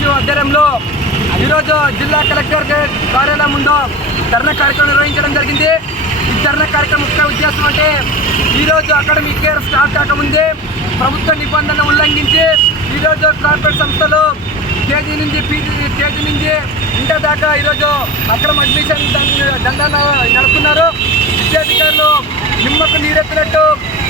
PDS ఆధ్వర్యంలో ఈరోజు జిల్లా కలెక్టర్ కార్యాలయం ముందు ధర్నా కార్యక్రమం నిర్వహించడం జరిగింది. ఈ ధర్నా కార్యక్రమం ముఖ్య ఉద్దేశం అంటే ఈరోజు అకాడమిక్ ఇయర్ స్టార్ట్ కాకముందే ప్రభుత్వ నిబంధనలు ఉల్లంఘించి ఈరోజు కార్పొరేట్ సంస్థలు కేజీ నుంచి ఇంటర్ దాకా ఈరోజు అక్రమ అడ్మిషన్ దందాన్ని నడుపుతున్నారు. విద్యాధికారులు నిమ్మకు నీరెత్తినట్టు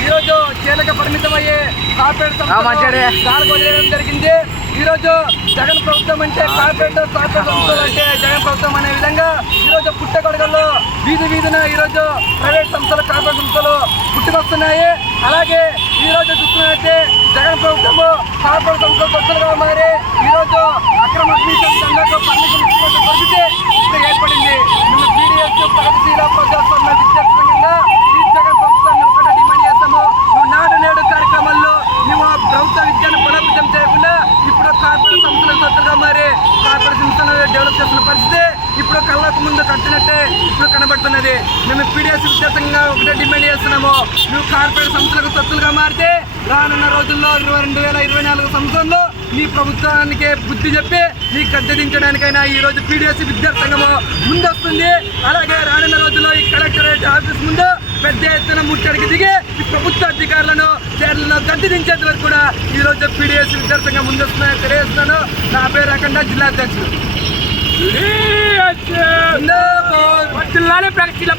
ఈరోజు చేలక పరిమితమయ్యే కార్పొరేట్ సంస్థలు వదిలేయడం జరిగింది. ఈరోజు జగన్ ప్రభుత్వం అంటే కార్పొరేట్ సంస్థలు అంటే జగన్ ప్రభుత్వం అనే విధంగా ఈరోజు పుట్టగొడగల్లో వీధిన ఈరోజు ప్రైవేట్ సంస్థలు కార్పొరేట్ సంస్థలు పుట్టుకొస్తున్నాయి. అలాగే ఈరోజు చూస్తున్నట్టే జగన్ ప్రభుత్వము కార్పొరేట్ సంస్థలు తొత్తులుగా మారి ఈరోజు అక్రమ అడ్మిషన్ దందాకు పర్మిషన్ ఇచ్చిన పరిస్థితి ఇప్పుడు ఏర్పడింది. మేము పీడీఎస్ ప్రగతిశీల ప్రజాస్వామ్య విద్యా సంఘంగా ఈ జగన్ ప్రభుత్వాన్ని ఒకటే డిమాండ్ చేస్తాము. నువ్వు నాడు నేడు కార్యక్రమాల్లో నువ్వు ప్రభుత్వ విద్యను బలోపేతం చేయకుండా ఇప్పుడు కార్పొరేట్ సంస్థలు తొత్తులుగా మారి కార్పొరేట్ సంస్థలు డెవలప్ చేస్తున్న పరిస్థితి ఇప్పుడు కళ్ళకు ముందు కట్టినట్టే ఇప్పుడు కనబడుతున్నది. మేము పీడీఎస్ విద్యాసంఘంగా ఒకటే డిమాండ్ చేస్తున్నాము. నువ్వు కార్పొరేట్ సంస్థలకు తొత్తులుగా మారితే రానున్న రోజుల్లో 2024 సంవత్సరంలో నీ ప్రభుత్వానికి బుద్ధి చెప్పి నీ గద్దె దించడానికైనా ఈరోజు పీడీఎస్ విద్యాసంఘము ముందొస్తుంది. అలాగే రానున్న రోజుల్లో ఈ కలెక్టరేట్ ఆఫీస్ ముందు పెద్ద ఎత్తున ముట్టడికి దిగి ఈ ప్రభుత్వ అధికారులను చర్యలను గద్దె దించేంత వరకు కూడా ఈరోజు పీడీఎస్ విద్యాసంఘం ముందొస్తుందని తెలియజేస్తున్నాను. నా పేరు అఖండ, జిల్లా అధ్యక్షుడు. ప్రగతిశీల